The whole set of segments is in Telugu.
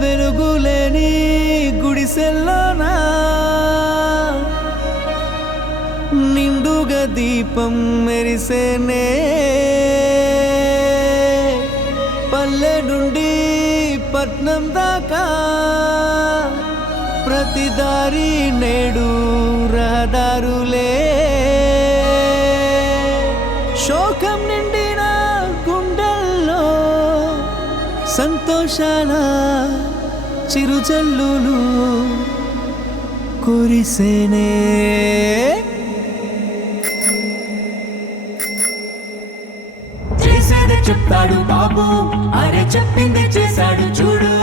వెలుగులేని గుడిసెల్లోనా నిండుగా దీపం మెరిసేనే పల్లె నుండి పట్నం దాకా ప్రతి దారి నేడు రహదారులే. సంతోషాల చిరుజల్లులు కురిసేనే. చేసేది చెప్తాడు బాబు అరే చెప్పింది చేశాడు చూడు.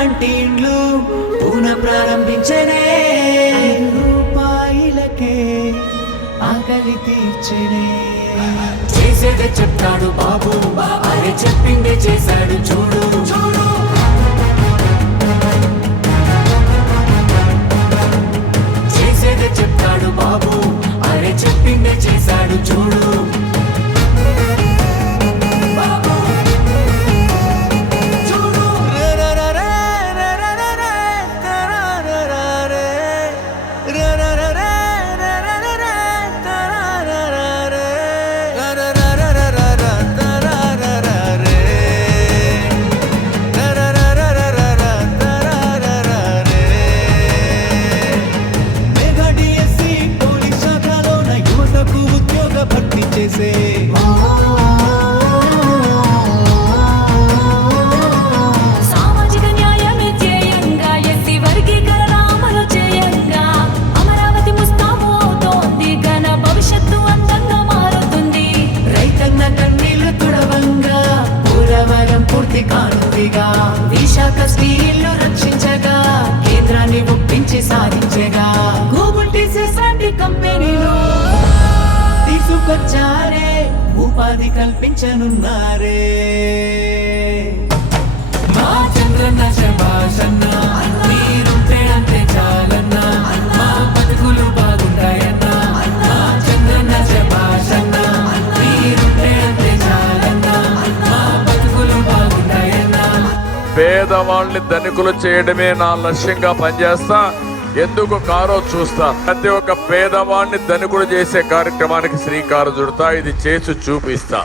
క్యాంటీన్లు పునః ప్రారంభించనే. రూపాయలకే ఆకలి తీర్చనే. చేసేదే చెప్తాడు బాబు. అరే చెప్పిందే చేశాడు చూడు. చూడు. విశాఖ స్టీల్ను రక్షించగా కేంద్రాన్ని ఒప్పించి సాధించగా. గూగుల్ టీసీఎస్ లాంటి తీసుకొచ్చారే ఉపాధి కల్పించనున్నారే. మా చంద్రన్న శభాషన్న. పేదవాళ్ళని ధనికులు చేయడమే నా లక్ష్యంగా పనిచేస్తా ఎందుకు కారో చూస్తా. ప్రతి ఒక్క పేదవాడిని ధనికుడు చేసే కార్యక్రమానికి శ్రీకారం చుడతా ఇది చేసి చూపిస్తా.